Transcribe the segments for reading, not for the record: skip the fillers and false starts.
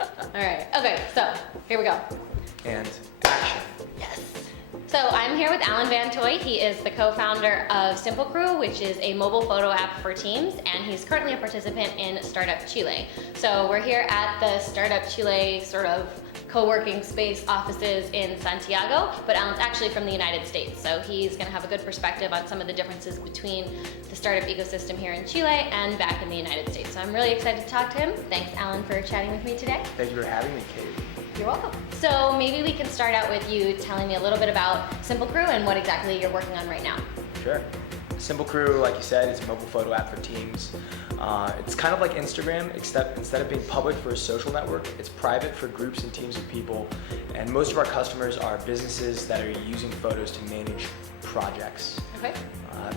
All right. Okay, so here we go. And action. Yes. So I'm here with Alan VanToai. He is the co-founder of Simple Crew, which is a mobile photo app for teams, and he's currently a participant in Startup Chile. So we're here at the Startup Chile sort of co-working space offices in Santiago, but Alan's actually from the United States, so he's gonna have a good perspective on some of the differences between the startup ecosystem here in Chile and back in the United States. So I'm really excited to talk to him. Thanks, Alan, for chatting with me today. Thank you for having me, Cate. You're welcome. So maybe we can start out with you telling me a little bit about Simple Crew and what exactly you're working on right now. Sure. Simple Crew, like you said, is a mobile photo app for teams. It's kind of like Instagram, except instead of being public for a social network, it's private for groups and teams of people. And most of our customers are businesses that are using photos to manage projects. Okay.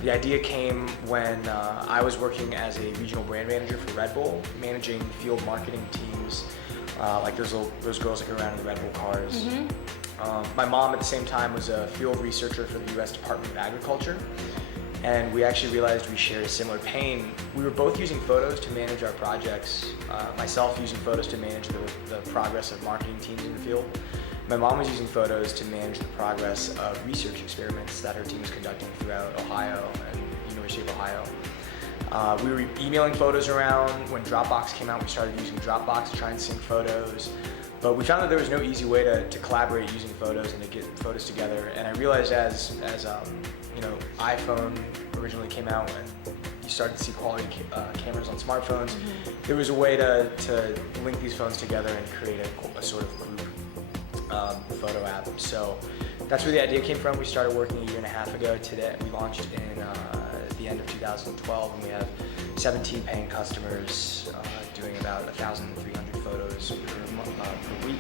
The idea came when I was working as a regional brand manager for Red Bull, managing field marketing teams, like those girls that go around in the Red Bull cars. Mm-hmm. My mom at the same time was a field researcher for the US Department of Agriculture. And we actually realized we shared a similar pain. We were both using photos to manage our projects. Myself using photos to manage the progress of marketing teams in the field. My mom was using photos to manage the progress of research experiments that her team was conducting throughout Ohio and University of Ohio. We were emailing photos around. When Dropbox came out, we started using Dropbox to try and sync photos. But we found that there was no easy way to collaborate using photos and to get photos together. And I realized as iPhone originally came out and you started to see quality cameras on smartphones, there was a way to link these phones together and create a sort of group photo app. So that's where the idea came from. We started working a year and a half ago today. We launched in the end of 2012, and we have 17 paying customers doing about 1,300 photos per week,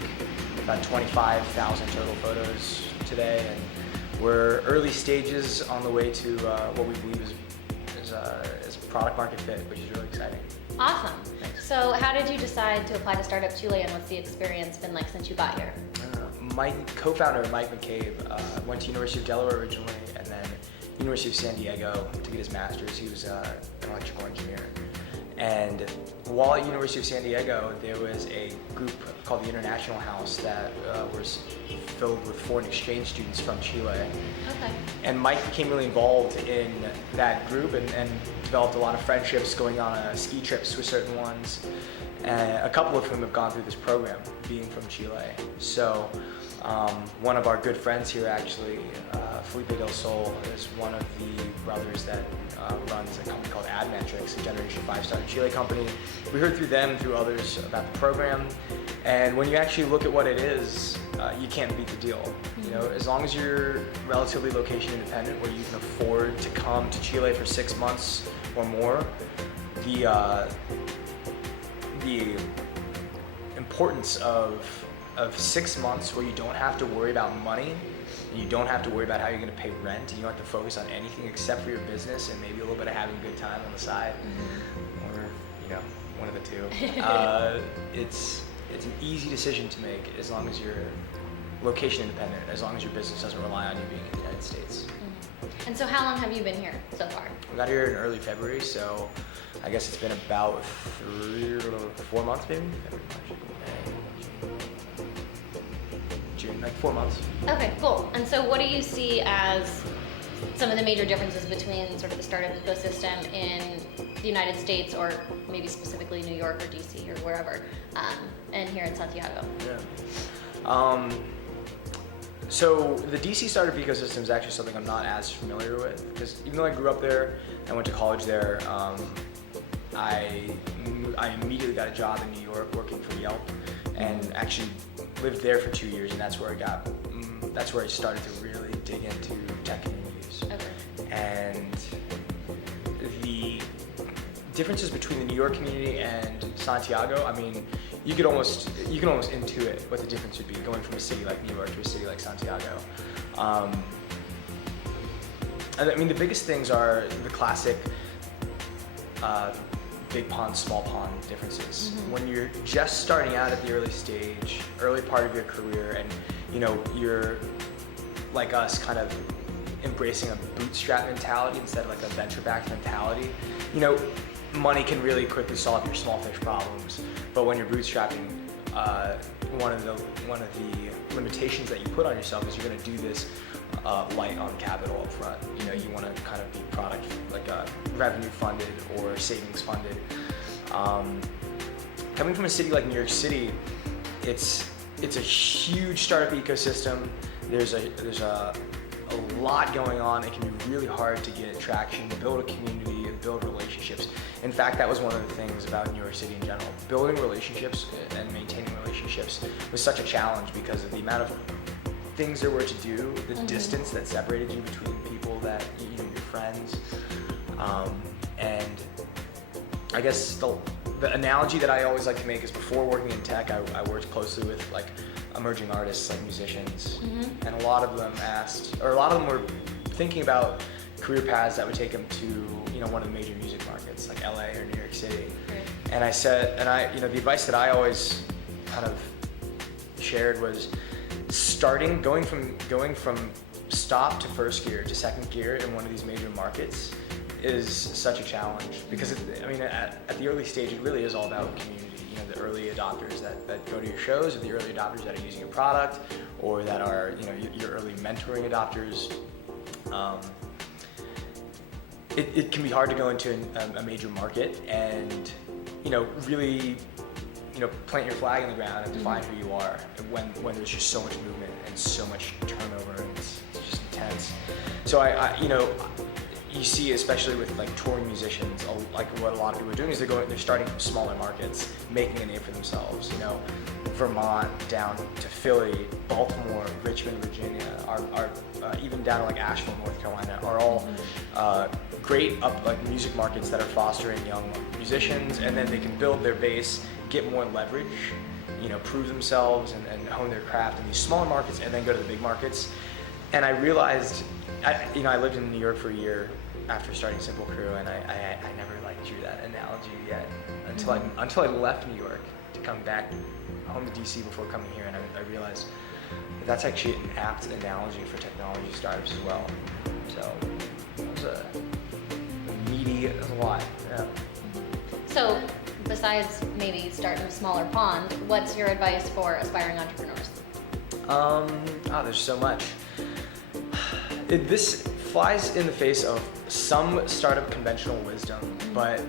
about 25,000 total photos today. And we're early stages on the way to what we believe is product market fit, which is really exciting. Awesome. Thanks. So how did you decide to apply to Startup Chile, and what's the experience been like since you got here? My co-founder, Mike McCabe, went to University of Delaware originally, and then University of San Diego to get his master's. He was an electrical engineer. And while at University of San Diego, there was a group called the International House that was filled with foreign exchange students from Chile. Okay. And Mike became really involved in that group and developed a lot of friendships, going on ski trips with certain ones. A couple of whom have gone through this program, being from Chile. So one of our good friends here, actually, Felipe Del Sol, is one of the brothers that runs a company called AdMetrics, a Generation 5 startup Chile company. We heard through them, through others, about the program. And when you actually look at what it is, you can't beat the deal. You know, as long as you're relatively location independent, where you can afford to come to Chile for 6 months or more, the importance of 6 months where you don't have to worry about money, you don't have to worry about how you're going to pay rent, and you don't have to focus on anything except for your business and maybe a little bit of having a good time on the side, or one of the two. It's an easy decision to make as long as you're location independent, as long as your business doesn't rely on you being in the United States. And so how long have you been here so far? We got here in early February, so I guess it's been about 4 months, maybe. June, like 4 months. Okay, cool. And so what do you see as some of the major differences between sort of the startup ecosystem in the United States, or maybe specifically New York or DC or wherever, and here in Santiago? Yeah. So the DC startup ecosystem is actually something I'm not as familiar with, because even though I grew up there, I went to college there, I immediately got a job in New York working for Yelp, and actually lived there for 2 years, and that's where I started to really dig into tech communities. Okay. And the differences between the New York community and Santiago, I mean, you can almost intuit what the difference would be going from a city like New York to a city like Santiago. I mean, the biggest things are the classic big pond, small pond differences. When you're just starting out at the early part of your career, and you're like us, kind of embracing a bootstrap mentality instead of like a venture-backed mentality. Money can really quickly solve your small fish problems, but when you're bootstrapping, one of the limitations that you put on yourself is you're going to do this light on capital up front. You know, you want to kind of be product like revenue funded or savings funded. Coming from a city like New York City, it's a huge startup ecosystem. There's a lot going on. It can be really hard to get traction, to build a community, and build relationships. In fact, that was one of the things about New York City in general. Building relationships and maintaining relationships was such a challenge because of the amount of things there were to do, the distance that separated you between people that, you know, your friends. And I guess the analogy that I always like to make is before working in tech, I worked closely with like emerging artists, like musicians, and a lot of them were thinking about career paths that would take them to, you know, one of the major music markets like LA or New York City. Right. And the advice that I always kind of shared was going from stop to first gear to second gear in one of these major markets is such a challenge because at the early stage it really is all about community. You know, the early adopters that go to your shows, or the early adopters that are using your product, or that are, you know, your early mentoring adopters. It can be hard to go into a major market and, you know, really, you know, plant your flag in the ground and define who you are when there's just so much movement and so much turnover and it's just intense. So you see, especially with like touring musicians, like what a lot of people are doing is they're starting from smaller markets, making a name for themselves. You know, Vermont down to Philly, Baltimore, Richmond, Virginia, are even down to like Asheville, North Carolina, are all great music markets that are fostering young musicians, and then they can build their base, get more leverage, you know, prove themselves and hone their craft in these smaller markets, and then go to the big markets. And I realized, I lived in New York for a year after starting Simple Crew, and I never drew that analogy yet until I left New York to come back home to DC before coming here, and I realized that's actually an apt analogy for technology startups as well. So it was a lot. Yeah. So besides maybe starting a smaller pond, what's your advice for aspiring entrepreneurs? There's so much. This flies in the face of some startup conventional wisdom, but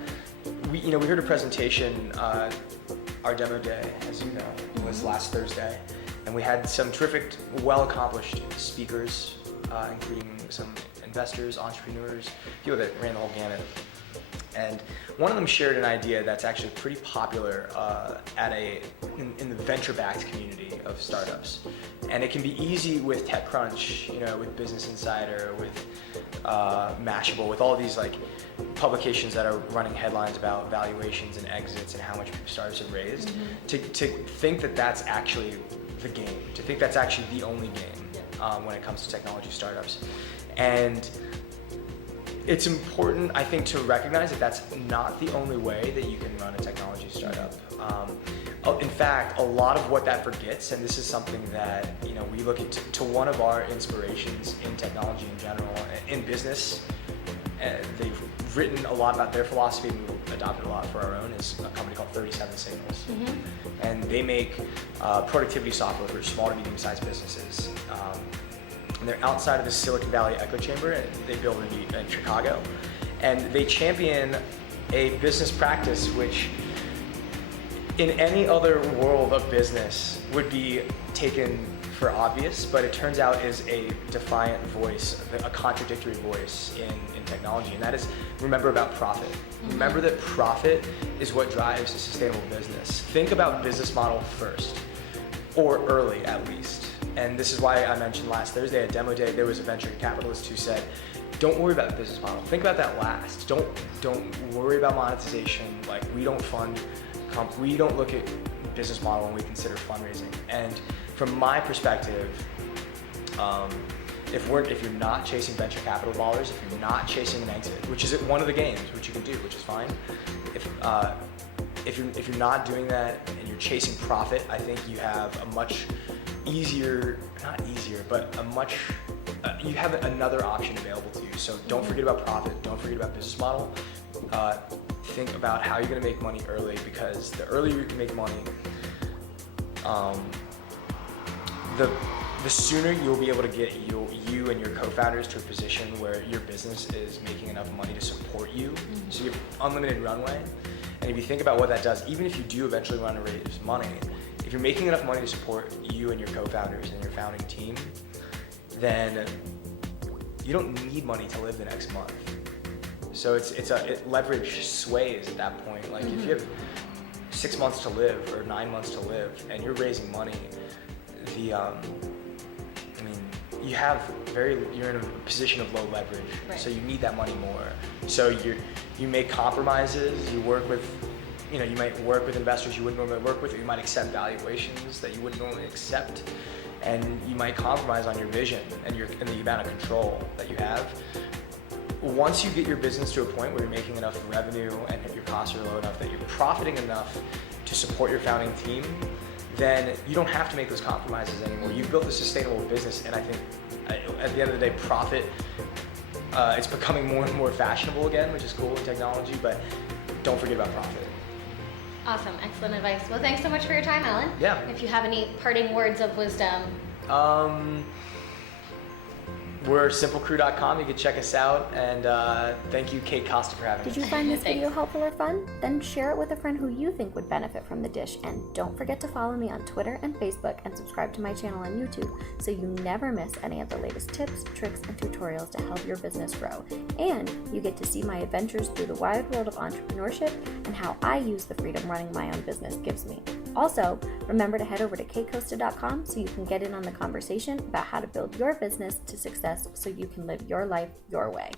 we heard a presentation, our demo day, as you know, was last Thursday, and we had some terrific, well-accomplished speakers, including some investors, entrepreneurs, people that ran the whole gamut. And one of them shared an idea that's actually pretty popular in the venture-backed community of startups. And it can be easy with TechCrunch, with Business Insider, with Mashable, with all these publications that are running headlines about valuations and exits and how much startups have raised, to think that that's actually the game, to think that's actually the only game when it comes to technology startups. And it's important, I think, to recognize that that's not the only way that you can run a technology startup. In fact, a lot of what that forgets, and this is something that we look at to one of our inspirations in technology in general, in business. They've written a lot about their philosophy, and we've adopted a lot for our own, is a company called 37 Signals. And they make productivity software for small to medium-sized businesses. And they're outside of the Silicon Valley echo chamber, and they build in Chicago. And they champion a business practice which in any other world of business would be taken for obvious, but it turns out is a defiant voice, a contradictory voice in technology, and that is, remember about profit. Remember that profit is what drives a sustainable business. Think about business model first, or early at least. And this is why I mentioned last Thursday at Demo Day, there was a venture capitalist who said, don't worry about the business model. Think about that last. Don't worry about monetization. We don't fund, we don't look at business model when we consider fundraising. And from my perspective, if you're not chasing venture capital dollars, if you're not chasing an exit, which is one of the games, which you can do, which is fine. If you're not doing that and you're chasing profit, I think you have a much easier, not easier, but you have another option available to you. So don't forget about profit, don't forget about business model. Think about how you're gonna make money early, because the earlier you can make money, the sooner you'll be able to get you and your co-founders to a position where your business is making enough money to support you, so you have unlimited runway. And if you think about what that does, even if you do eventually want to raise money, if you're making enough money to support you and your co-founders and your founding team, then you don't need money to live the next month. So it leverage sways at that point. Like if you have 6 months to live or 9 months to live and you're raising money, you're in a position of low leverage, right. So you need that money more. So you make compromises. You work with, you might work with investors you wouldn't normally work with, or you might accept valuations that you wouldn't normally accept, and you might compromise on your vision and the amount of control that you have. Once you get your business to a point where you're making enough revenue and your costs are low enough that you're profiting enough to support your founding team, then you don't have to make those compromises anymore. You've built a sustainable business, and I think at the end of the day, profit, it's becoming more and more fashionable again, which is cool in technology, but don't forget about profit. Awesome, excellent advice. Well, thanks so much for your time, Alan. Yeah. If you have any parting words of wisdom. We're simplecrew.com. You can check us out, and thank you, Costa, for having us. Did you find this video helpful or fun? Then share it with a friend who you think would benefit from the dish, and don't forget to follow me on Twitter and Facebook, and subscribe to my channel on YouTube so you never miss any of the latest tips, tricks, and tutorials to help your business grow. And you get to see my adventures through the wide world of entrepreneurship and how I use the freedom running my own business gives me. Also, remember to head over to Costa.com so you can get in on the conversation about how to build your business to success so you can live your life your way.